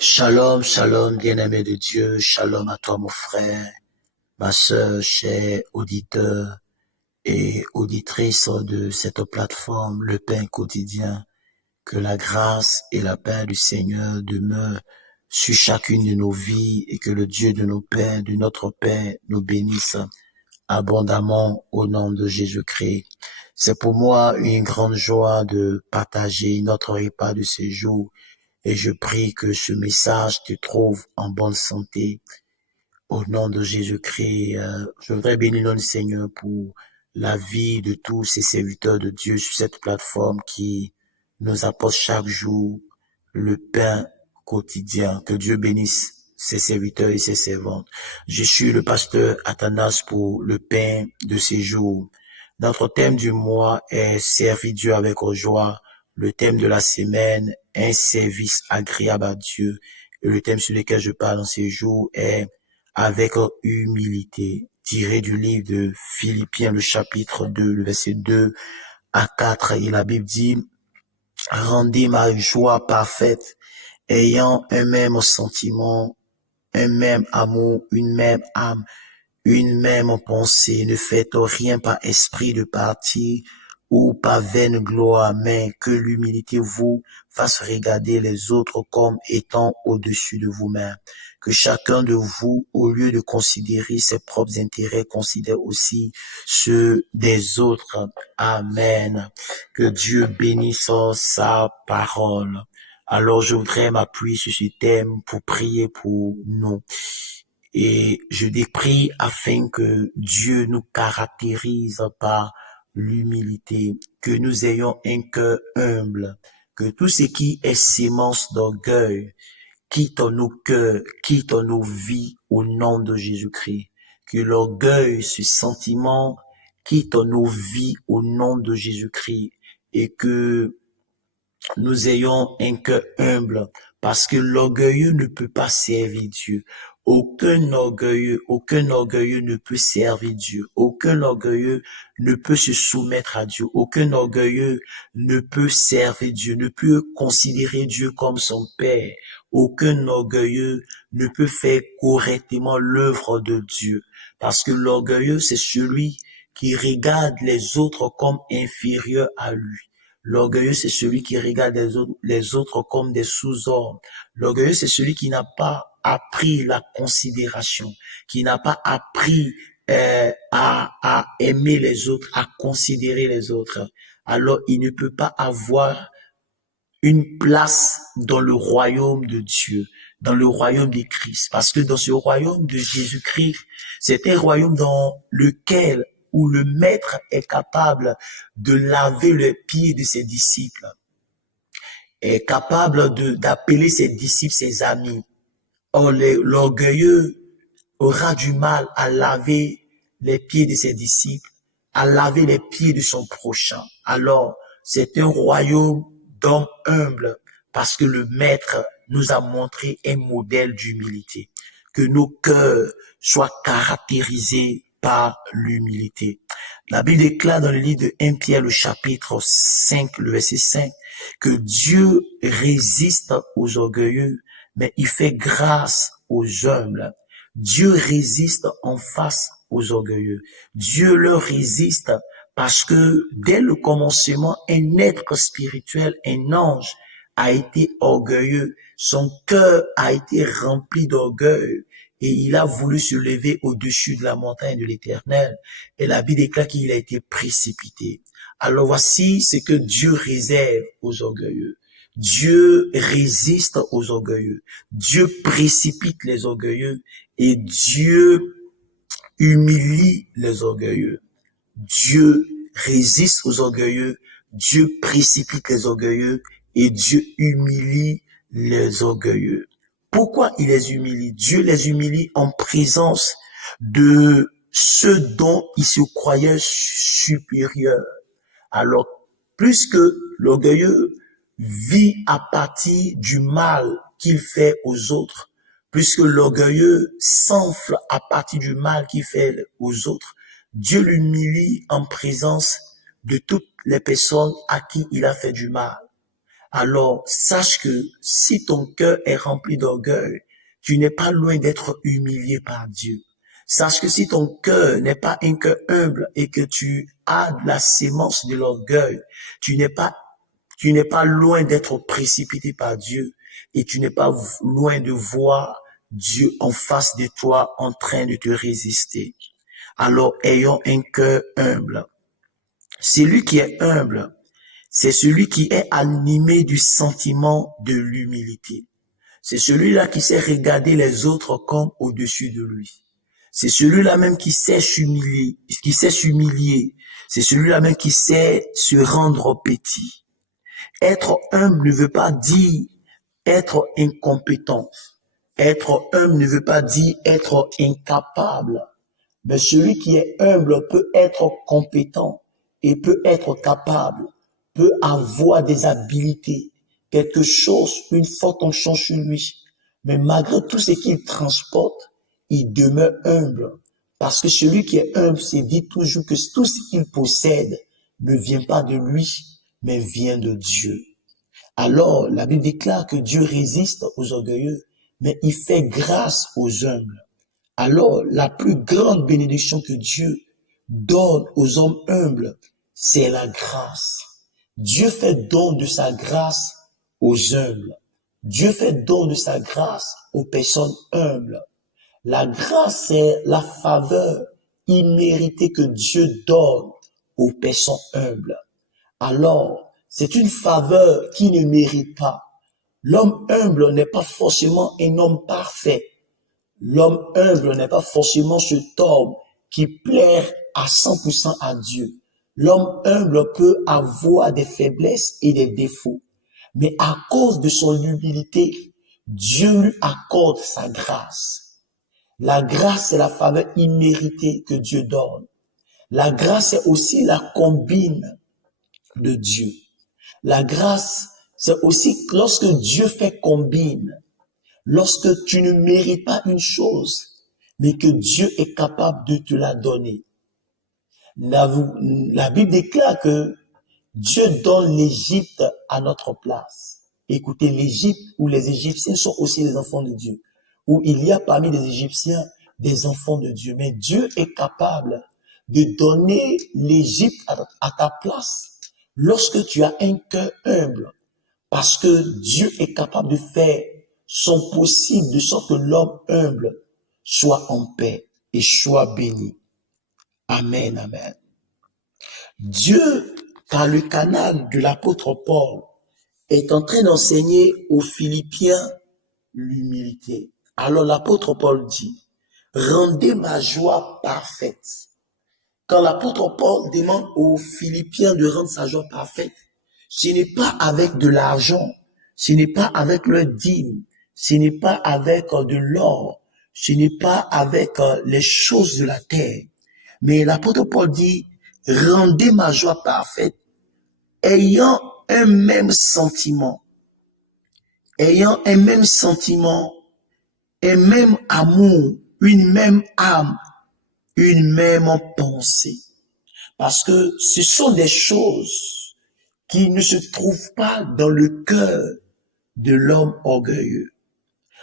Shalom, shalom, bien-aimé de Dieu, shalom à toi mon frère, ma sœur, chers auditeurs et auditrices de cette plateforme, le pain quotidien. Que la grâce et la paix du Seigneur demeurent sur chacune de nos vies et que le Dieu de nos pères, de notre Père, nous bénisse abondamment au nom de Jésus-Christ. C'est pour moi une grande joie de partager notre repas de ce jour et je prie que ce message te trouve en bonne santé. Au nom de Jésus-Christ, je voudrais bénir le Seigneur pour la vie de tous ces serviteurs de Dieu sur cette plateforme qui nous apporte chaque jour le pain quotidien. Que Dieu bénisse ses serviteurs et ses servantes. Je suis le pasteur Athanas pour le pain de ces jours. Notre thème du mois est servir Dieu avec joie. Le thème de la semaine, un service agréable à Dieu. Et le thème sur lequel je parle en ces jours est avec humilité, tiré du livre de Philippiens, le chapitre 2, le verset 2 à 4. Et la Bible dit, rendez ma joie parfaite, ayant un même sentiment, un même amour, une même âme, une même pensée. Ne faites rien par esprit de parti ou par vaine gloire, mais que l'humilité vous fasse regarder les autres comme étant au-dessus de vous-même. Que chacun de vous, au lieu de considérer ses propres intérêts, considère aussi ceux des autres. Amen. Que Dieu bénisse sa parole. Alors je voudrais m'appuyer sur ce thème pour prier pour nous. Et je prie afin que Dieu nous caractérise par l'humilité, que nous ayons un cœur humble, que tout ce qui est sémence d'orgueil quitte nos cœurs, quitte nos vies au nom de Jésus-Christ. Que l'orgueil, ce sentiment, quitte nos vies au nom de Jésus-Christ et que nous ayons un cœur humble parce que l'orgueilleux ne peut pas servir Dieu. Aucun orgueilleux ne peut servir Dieu. Aucun orgueilleux ne peut se soumettre à Dieu. Aucun orgueilleux ne peut servir Dieu, ne peut considérer Dieu comme son Père. Aucun orgueilleux ne peut faire correctement l'œuvre de Dieu. Parce que l'orgueilleux, c'est celui qui regarde les autres comme inférieurs à lui. L'orgueilleux, c'est celui qui regarde les autres comme des sous-hommes. L'orgueilleux, c'est celui qui n'a pas appris la considération, qui n'a pas appris à aimer les autres, à considérer les autres. Alors, il ne peut pas avoir une place dans le royaume de Dieu, dans le royaume de Christ. Parce que dans ce royaume de Jésus-Christ, c'est un royaume dans lequel où le maître est capable de laver les pieds de ses disciples, est capable d'appeler ses disciples ses amis. Or, l'orgueilleux aura du mal à laver les pieds de ses disciples, à laver les pieds de son prochain. Alors, c'est un royaume d'hommes humbles parce que le maître nous a montré un modèle d'humilité. Que nos cœurs soient caractérisés par l'humilité. La Bible déclare dans le livre de 1 Pierre, le chapitre 5, le verset 5, que Dieu résiste aux orgueilleux, mais il fait grâce aux humbles. Dieu résiste en face aux orgueilleux. Dieu leur résiste parce que dès le commencement, un être spirituel, un ange, a été orgueilleux. Son cœur a été rempli d'orgueil et il a voulu se lever au-dessus de la montagne de l'Éternel. Et la Bible déclare qu'il a été précipité. Alors voici ce que Dieu réserve aux orgueilleux. Dieu résiste aux orgueilleux. Dieu précipite les orgueilleux et Dieu humilie les orgueilleux. Dieu résiste aux orgueilleux, Dieu précipite les orgueilleux et Dieu humilie les orgueilleux. Pourquoi il les humilie? Dieu les humilie en présence de ceux dont ils se croyaient supérieurs. Alors, plus que l'orgueilleux vit à partir du mal qu'il fait aux autres, plus que l'orgueilleux s'enfle à partir du mal qu'il fait aux autres, Dieu l'humilie en présence de toutes les personnes à qui il a fait du mal. Alors, sache que si ton cœur est rempli d'orgueil, tu n'es pas loin d'être humilié par Dieu. Sache que si ton cœur n'est pas un cœur humble et que tu as de la sémence de l'orgueil, tu n'es pas tu n'es pas loin d'être précipité par Dieu et tu n'es pas loin de voir Dieu en face de toi en train de te résister. Alors, ayons un cœur humble. Celui qui est humble, c'est celui qui est animé du sentiment de l'humilité. C'est celui-là qui sait regarder les autres comme au-dessus de lui. C'est celui-là même qui sait s'humilier. C'est celui-là même qui sait se rendre petit. Être humble ne veut pas dire être incompétent. Être humble ne veut pas dire être incapable. Mais celui qui est humble peut être compétent et peut être capable, peut avoir des habilités, quelque chose, une forte onction sur lui. Mais malgré tout ce qu'il transporte, il demeure humble. Parce que celui qui est humble se dit toujours que tout ce qu'il possède ne vient pas de lui, mais vient de Dieu. Alors, la Bible déclare que Dieu résiste aux orgueilleux, mais il fait grâce aux humbles. Alors, la plus grande bénédiction que Dieu donne aux hommes humbles, c'est la grâce. Dieu fait don de sa grâce aux humbles. Dieu fait don de sa grâce aux personnes humbles. La grâce, c'est la faveur imméritée que Dieu donne aux personnes humbles. Alors, c'est une faveur qui ne mérite pas. L'homme humble n'est pas forcément un homme parfait. L'homme humble n'est pas forcément cet homme qui plaît à 100% à Dieu. L'homme humble peut avoir des faiblesses et des défauts. Mais à cause de son humilité, Dieu lui accorde sa grâce. La grâce, c'est la faveur imméritée que Dieu donne. La grâce, c'est aussi la combine de Dieu. La grâce, c'est aussi lorsque Dieu fait combine. Lorsque tu ne mérites pas une chose, mais que Dieu est capable de te la donner. La Bible déclare que Dieu donne l'Égypte à notre place. Écoutez, l'Égypte où les Égyptiens sont aussi les enfants de Dieu, où il y a parmi les Égyptiens des enfants de Dieu. Mais Dieu est capable de donner l'Égypte à ta place lorsque tu as un cœur humble, parce que Dieu est capable de faire son possible de sorte que l'homme humble soit en paix et soit béni. Amen, amen. Dieu, par le canal de l'apôtre Paul, est en train d'enseigner aux Philippiens l'humilité. Alors l'apôtre Paul dit, rendez ma joie parfaite. Quand l'apôtre Paul demande aux Philippiens de rendre sa joie parfaite, ce n'est pas avec de l'argent, ce n'est pas avec le dîme, ce n'est pas avec de l'or, ce n'est pas avec les choses de la terre. Mais l'apôtre Paul dit, rendez ma joie parfaite, ayant un même sentiment, un même amour, une même âme, une même pensée. Parce que ce sont des choses qui ne se trouvent pas dans le cœur de l'homme orgueilleux.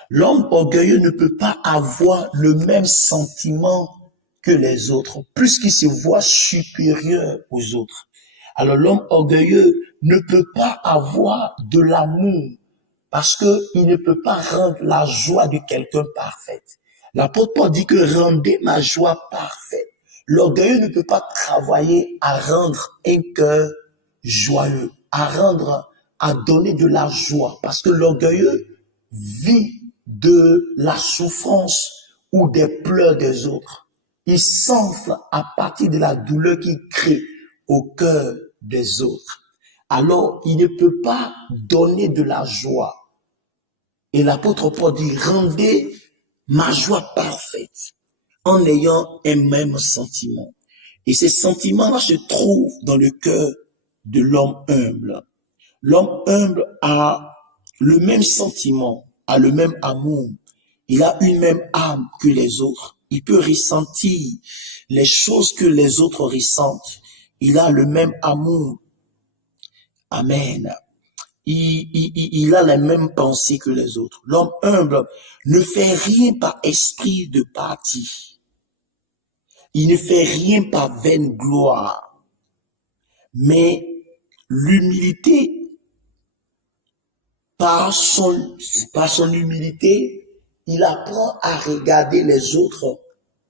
L'homme orgueilleux ne peut pas avoir le même sentiment que les autres, puisqu'il se voit supérieur aux autres. Alors l'homme orgueilleux ne peut pas avoir de l'amour, parce qu'il ne peut pas rendre la joie de quelqu'un parfaite. L'apôtre Paul dit que rendez ma joie parfaite. L'orgueilleux ne peut pas travailler à rendre un cœur joyeux, à donner de la joie, parce que l'orgueilleux vit de la souffrance ou des pleurs des autres. Il s'enfle à partir de la douleur qu'il crée au cœur des autres. Alors, il ne peut pas donner de la joie. Et l'apôtre Paul dit, rendez ma joie parfaite en ayant un même sentiment. Et ces sentiments-là se trouvent dans le cœur de l'homme humble. L'homme humble a le même sentiment, a le même amour. Il a une même âme que les autres. Il peut ressentir les choses que les autres ressentent. Il a le même amour. Amen. il a les mêmes pensées que les autres. L'homme humble ne fait rien par esprit de parti. Il ne fait rien par vaine gloire. Mais l'humilité, par son humilité, il apprend à regarder les autres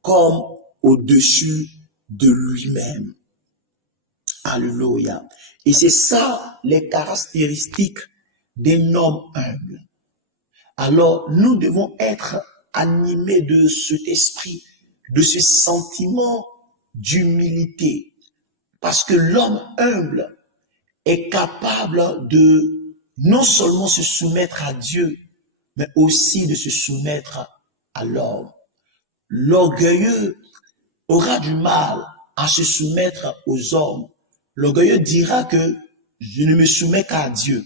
comme au-dessus de lui-même. Alléluia. Et c'est ça les caractéristiques d'un homme humble. Alors, nous devons être animés de cet esprit, de ce sentiment d'humilité. Parce que l'homme humble est capable de non seulement se soumettre à Dieu, mais aussi de se soumettre à l'homme. L'orgueilleux aura du mal à se soumettre aux hommes. L'orgueilleux dira que je ne me soumets qu'à Dieu.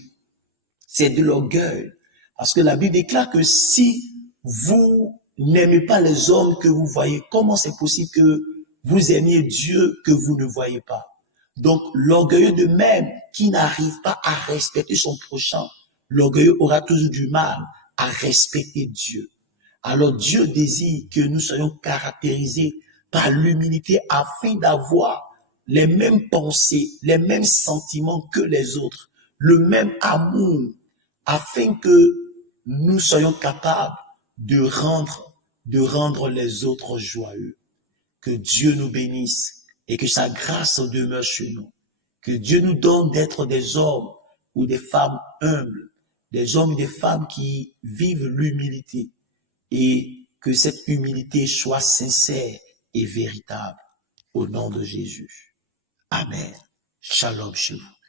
C'est de l'orgueil. Parce que la Bible déclare que si vous n'aimez pas les hommes que vous voyez, comment c'est possible que vous aimiez Dieu que vous ne voyez pas? Donc, l'orgueilleux de même qui n'arrive pas à respecter son prochain, l'orgueilleux aura toujours du mal à respecter Dieu. Alors, Dieu désire que nous soyons caractérisés par l'humilité afin d'avoir les mêmes pensées, les mêmes sentiments que les autres, le même amour, afin que nous soyons capables de rendre les autres joyeux. Que Dieu nous bénisse et que sa grâce demeure chez nous. Que Dieu nous donne d'être des hommes ou des femmes humbles, des hommes et des femmes qui vivent l'humilité et que cette humilité soit sincère et véritable au nom de Jésus. Amen. Shalom chez vous.